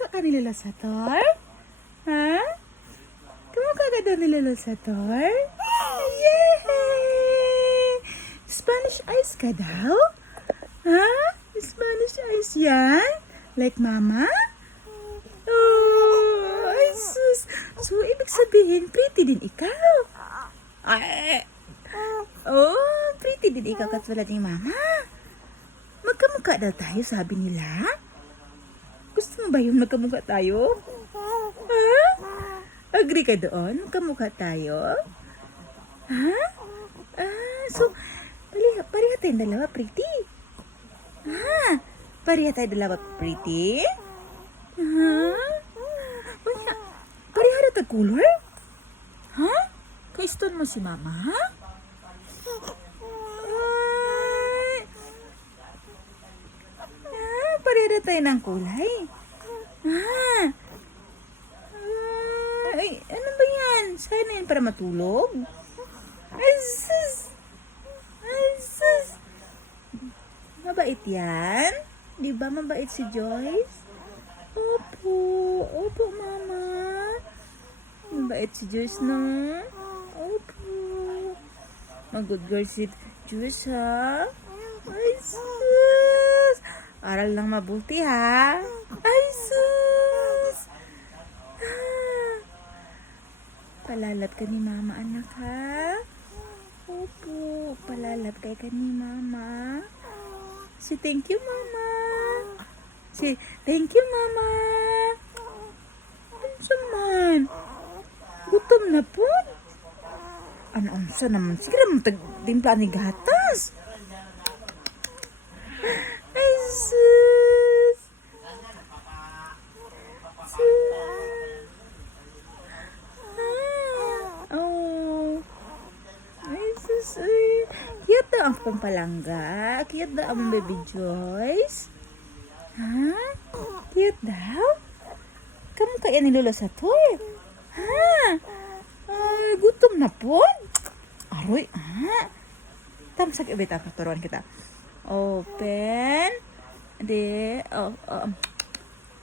Kamukha ka ni Lola Sator? Ha? Kamukha ka daw ni Lola Sator? Yay! Spanish eyes ka daw? Ha? Spanish eyes yan? Like mama? Oh, ay sus. So, ibig sabihin, pretty din ikaw. Ay, oh, pretty din ikaw katulad ni mama. Magkamukha daw tayo, sabi nila. Gusto mo ba yung magkamukha tayo? Ha? Agree ka doon? Magkamukha tayo? Ha? So, pareha tayong dalawa, pretty. Ha? Pareha tayong dalawa, pretty? Ha? Unya, pareha na tayong color? Ha? Kaiston mo si mama, ha? Pareha na tayo ng kulay. Ay, ano ba yan? Sa'yo na yan para matulog? Ay, sus! Ay, sus! Mabait yan? Di ba mabait si Joyce? Opo. Opo, mama. Mabait si Joyce, no? Opo. Mag-good girl si Joyce, ha? Ay, sus! Aral lang mabuti, ha? Ay, sus! Palalat ka ni mama, anak, ha? Opo, palalat ka ni mama. Si thank you, mama. Si thank you, mama. Ano man? Gutom na po. Ano naman? Sige naman, timpla ni gatas. Ay, sus. Cute daw ang pampalangga. Cute daw ang baby Joyce. Ha? Cute daw? Kamu kaya ni Lola Sator? Ha? Ay, gutom na po? Aroy, ha? Tamsak ibit ang katuruan kita. Open.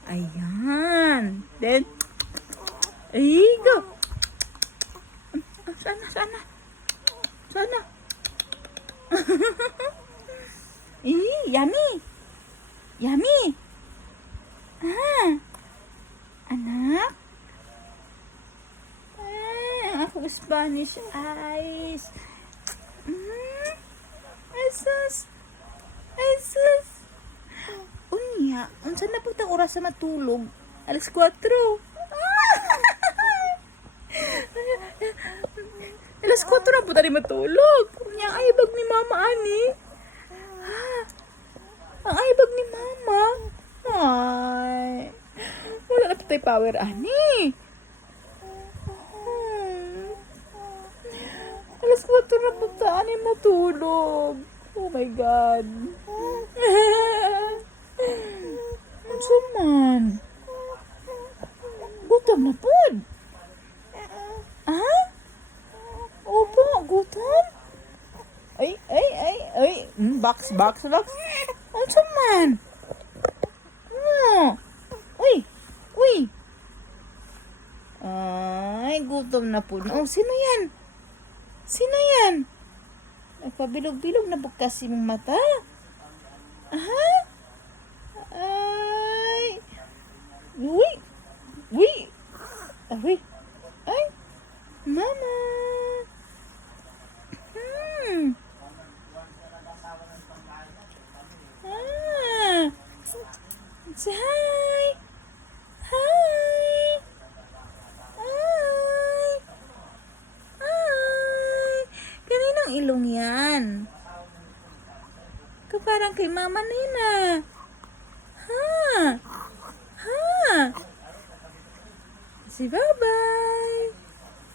Ayan. Then, ay, go. Sana. Yummy. Anak. Ako Spanish eyes. Ay, sus. Unya, unsa na po tang oras sa matulog? Alas 4. Alas 4 na po tayo matulog. Ang aibag ni mama, ani. Ang aibag ni mama. Ay. Wala na tayo power, ani. Alas 4 na po tayo matulog. Oh my God. Ano man? Gutom na po. Opo, gutom. Ay. Box. Ano man? Uy. Ay, gutom na po. Oh, sino yan? Nagpabilog-bilog na bukas yung mata. Ay. Uy. Ay. Mama. Hi. Kaninang ilong yan? Parang kay mama Nina. Ha? Si Baba.